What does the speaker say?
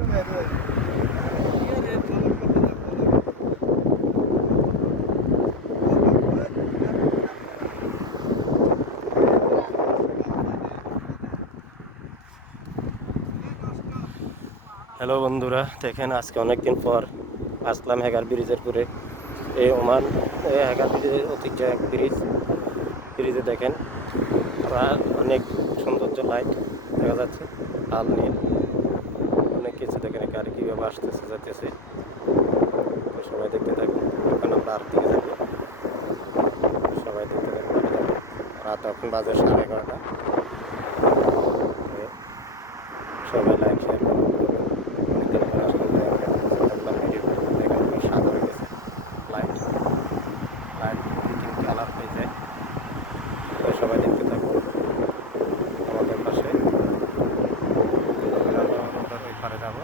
Hello বন্ধুরা, দেখেন আজকে অনেকদিন পর আসলাম হ্যাগার ব্রিজের পুরে। এই ওমান হ্যাগার ব্রিজের ঐতিহ্য এক ব্রিজে দেখেন অনেক সৌন্দর্য লাইট দেখা যাচ্ছে, লাল নীল অনেক কিছু দেখেন। গাড়ি কীভাবে আসতেছে যাইতেছে, তো সবাই দেখতে থাকুন। এখন আমরা আর দিকে যাবো, সবাই দেখতে থাকুন। রাত এখন বাজে 11:30। সবাই লাইক শেয়ার করবেন। অনেকদিন পর আসলাম দেখলাম ভিডিও করে দেখেন সাদা হয়ে গেছে। লাইট লাইট তিন কালার হয়ে যায়। তো সবাই দেখতে থাকুন আমাদের পাশে। আমরা ওই পারে যাবো।